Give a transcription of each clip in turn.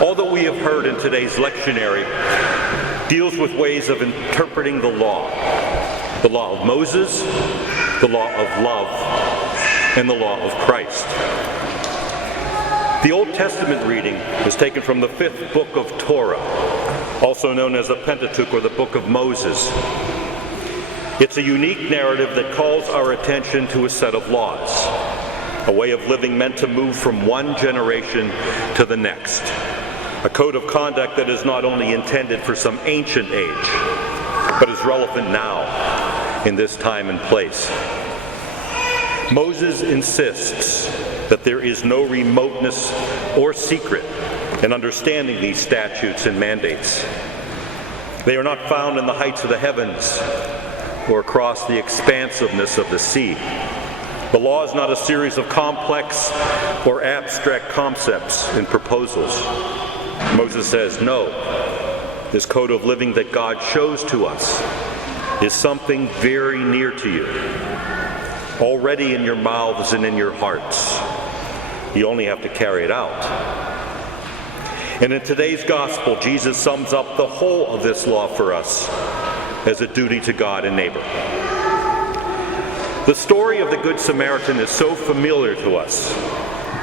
All that we have heard in today's lectionary deals with ways of interpreting the law of Moses, the law of love, and the law of Christ. The Old Testament reading is taken from the 5th book of Torah, also known as the Pentateuch or the Book of Moses. It's a unique narrative that calls our attention to a set of laws, a way of living meant to move from one generation to the next, a code of conduct that is not only intended for some ancient age, but is relevant now in this time and place. Moses insists that there is no remoteness or secret in understanding these statutes and mandates. They are not found in the heights of the heavens or across the expansiveness of the sea. The law is not a series of complex or abstract concepts and proposals. Moses says, no, this code of living that God shows to us is something very near to you, already in your mouths and in your hearts. You only have to carry it out. And in today's gospel, Jesus sums up the whole of this law for us as a duty to God and neighbor. The story of the Good Samaritan is so familiar to us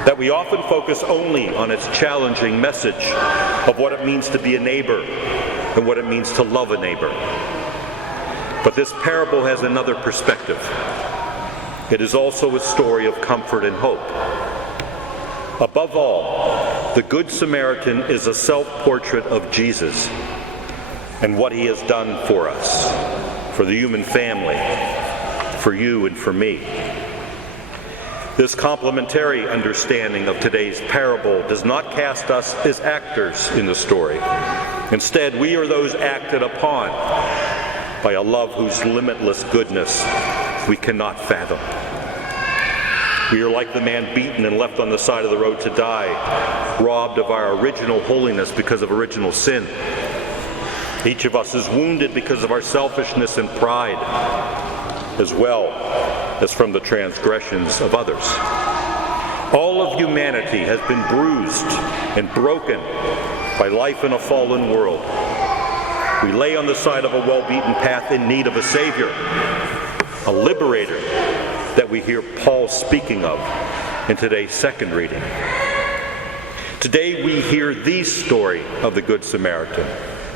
that we often focus only on its challenging message of what it means to be a neighbor and what it means to love a neighbor. But this parable has another perspective. It is also a story of comfort and hope. Above all, the Good Samaritan is a self-portrait of Jesus and what he has done for us, for the human family, for you and for me. This complementary understanding of today's parable does not cast us as actors in the story. Instead, we are those acted upon by a love whose limitless goodness we cannot fathom. We are like the man beaten and left on the side of the road to die, robbed of our original holiness because of original sin. Each of us is wounded because of our selfishness and pride, as well as from the transgressions of others. All of humanity has been bruised and broken by life in a fallen world. We lay on the side of a well-beaten path in need of a Savior, a liberator that we hear Paul speaking of in today's second reading. Today we hear the story of the Good Samaritan,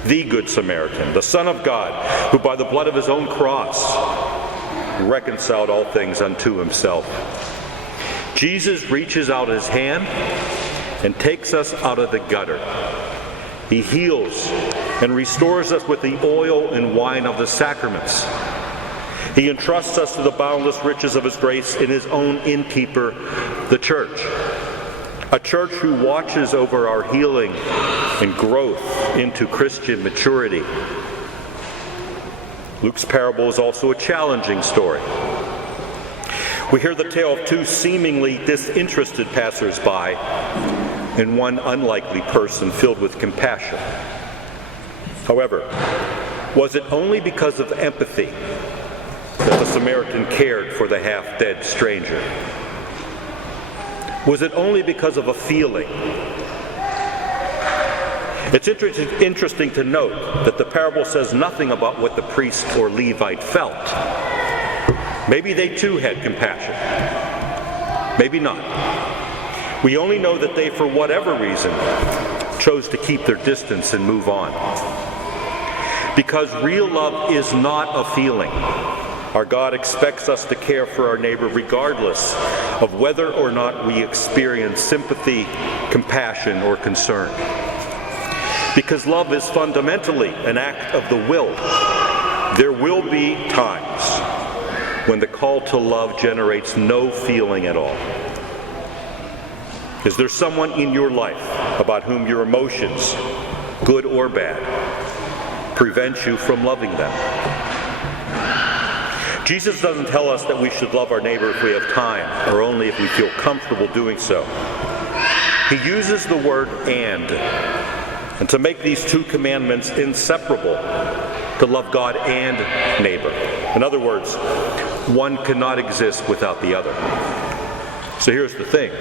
the Son of God, who by the blood of his own cross reconciled all things unto himself. Jesus reaches out his hand and takes us out of the gutter. He heals and restores us with the oil and wine of the sacraments. He entrusts us to the boundless riches of his grace in his own innkeeper, the church. A church who watches over our healing and growth into Christian maturity. Luke's parable is also a challenging story. We hear the tale of two seemingly disinterested passers-by and one unlikely person filled with compassion. However, was it only because of empathy that the Samaritan cared for the half-dead stranger? Was it only because of a feeling? It's interesting to note that the parable says nothing about what the priest or Levite felt. Maybe they too had compassion. Maybe not. We only know that they, for whatever reason, chose to keep their distance and move on. Because real love is not a feeling. Our God expects us to care for our neighbor regardless of whether or not we experience sympathy, compassion, or concern. Because love is fundamentally an act of the will. There will be times when the call to love generates no feeling at all. Is there someone in your life about whom your emotions, good or bad, prevent you from loving them? Jesus doesn't tell us that we should love our neighbor if we have time, or only if we feel comfortable doing so. He uses the word and to make these two commandments inseparable, to love God and neighbor. In other words, one cannot exist without the other. So here's the thing.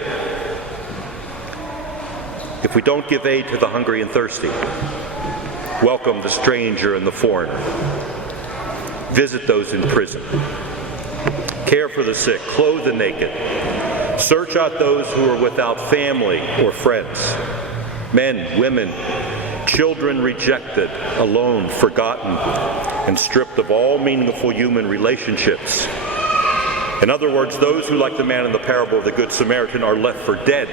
if we don't give aid to the hungry and thirsty, welcome the stranger and the foreigner, visit those in prison, care for the sick, clothe the naked, search out those who are without family or friends, men, women, children rejected, alone, forgotten, and stripped of all meaningful human relationships. In other words, those who, like the man in the parable of the Good Samaritan, are left for dead.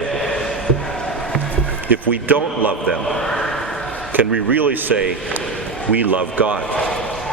If we don't love them, can we really say we love God?